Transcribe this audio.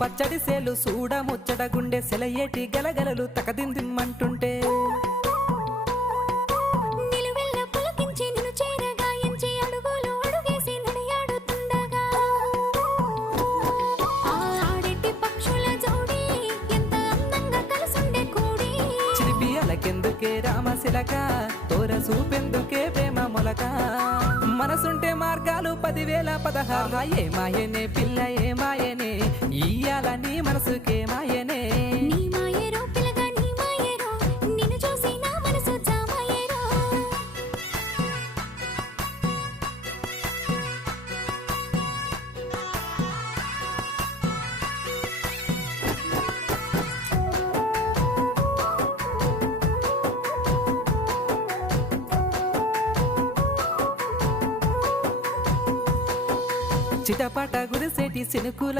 పచ్చడి సేలు సూడ ముచ్చట గుండె సెలయేటి గలగలలు తకదిందిమ్మంటుంటే నిలువెల్ల పులకించి నిన్ను చేరగాయించి అడుగులు అడుగేసి నడియాడుతుండగా ఆడెట్టి పక్షుల జోడి ఎంత అందంగా కలుసుండే కూడి చిలిపి అలకెందుకే రామశిలక తోర సూపెందుకే ప్రేమ మొలక మనసుంటే మార్గాలు 10,016 ఏ మాయనే పిల్ల ఏ మాయనే ఇయ్యాల నీ మనసుకే మాయనే నీ మాయేరో పిల్లగా నీ మాయేరో నిన్ను చూసి నా మనసు జామాయేరో చిటపట గురిసేటి సినుకుల